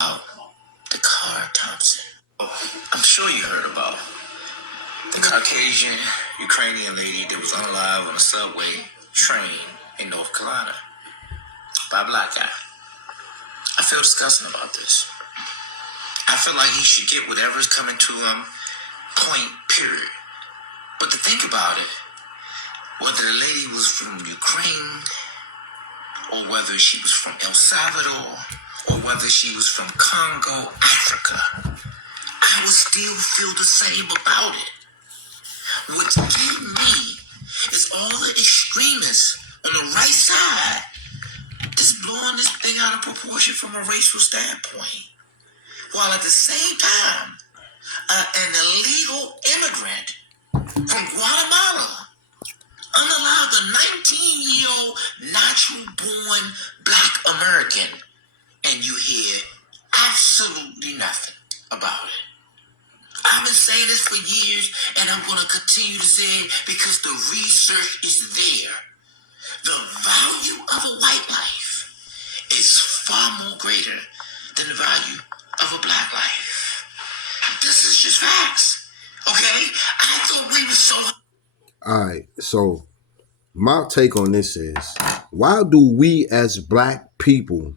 Oh, Dacara Thompson. I'm sure you heard about the Caucasian Ukrainian lady that was unalive on a subway train in North Carolina by a black guy. I feel disgusting about this. I feel like he should get whatever's coming to him, point, period. But to think about it, whether the lady was from Ukraine, or whether she was from El Salvador, or whether she was from Congo, Africa, I would still feel the same about it. What's getting me is all the extremists on the right side just blowing this thing out of proportion from a racial standpoint. While at the same time, an illegal immigrant from Guatemala unallowed a 19-year-old natural-born black American, and you hear absolutely nothing about it. I've been saying this for years, and I'm going to continue to say it because the research is there. The value of a white life is far more greater than the value of a black life. This is just facts, okay? I thought we were so... All right, so my take on this is, why do we as black people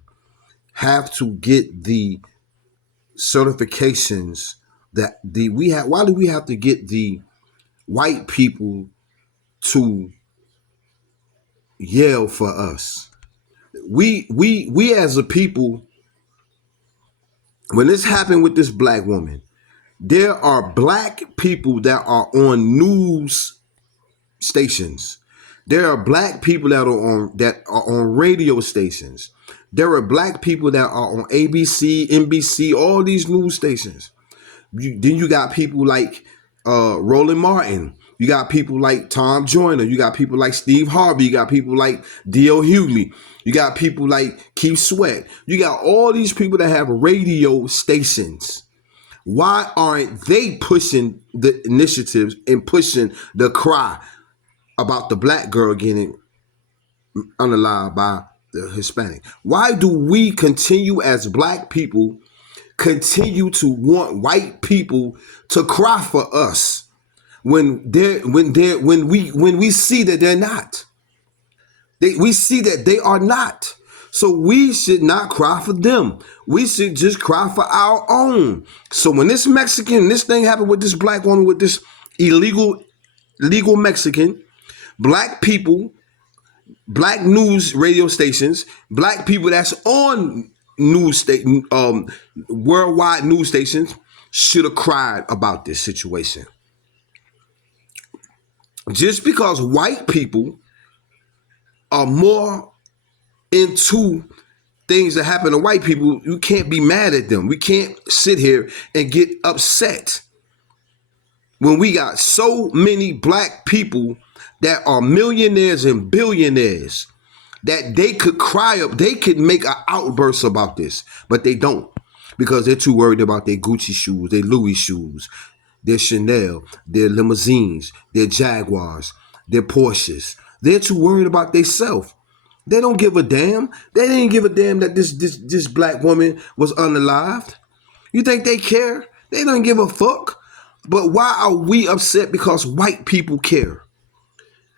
have to get the certifications that why do we have to get the white people to yell for us? We as a people, when this happened with this black woman, there are black people that are on news stations. There are black people that are on radio stations. There are black people that are on ABC, NBC, all these news stations. Then you got people like Roland Martin. You got people like Tom Joyner. You got people like Steve Harvey. You got people like D.L. Hughley. You got people like Keith Sweat. You got all these people that have radio stations. Why aren't they pushing the initiatives and pushing the cry about the black girl getting unalive by the Hispanic? Why do we continue as black people continue to want white people to cry for us when we see that they're not? We see that they are not. So we should not cry for them. We should just cry for our own. So when this thing happened with this black woman, with this legal Mexican, black people, black news radio stations, black people that's on worldwide news stations should have cried about this situation. Just because white people are more into things that happen to white people, you can't be mad at them. We can't sit here and get upset when we got so many black people that are millionaires and billionaires that they could cry up, they could make an outburst about this, but they don't, because they're too worried about their Gucci shoes, their Louis shoes, their Chanel, their limousines, their Jaguars, their Porsches. They're too worried about themselves. They don't give a damn. They didn't give a damn that this black woman was unalived. You think they care? They don't give a fuck. But why are we upset because white people care?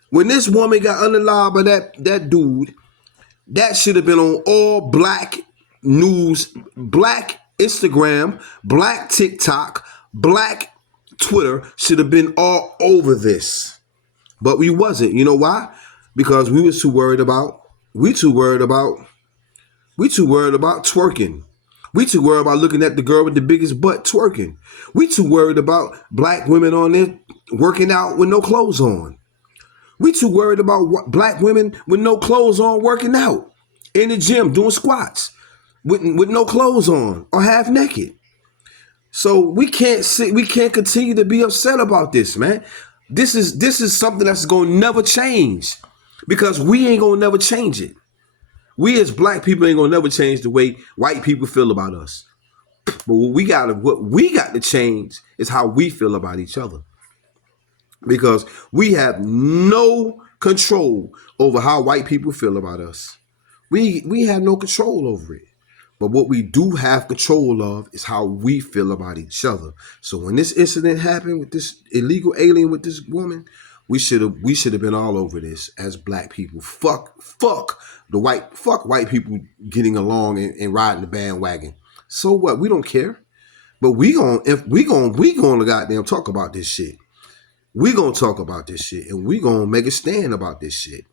When this woman got unalived by that dude, that should have been on all black news, black Instagram, black TikTok, black Twitter, should have been all over this. But we wasn't. You know why? Because we too worried about twerking. We too worried about looking at the girl with the biggest butt twerking. We too worried about black women on there working out with no clothes on. We too worried about black women with no clothes on working out in the gym doing squats with no clothes on or half naked. So we can't continue to be upset about this, man. This is something that's going to never change, because we ain't going to never change it. We as black people ain't going to never change the way white people feel about us. But what we got to change is how we feel about each other. Because we have no control over how white people feel about us. We have no control over it. But what we do have control of is how we feel about each other. So when this incident happened with this illegal alien with this woman, we should have been all over this as black people. Fuck white people getting along and riding the bandwagon. So what? We don't care. But we gonna goddamn talk about this shit. We gonna talk about this shit, and we gonna make a stand about this shit.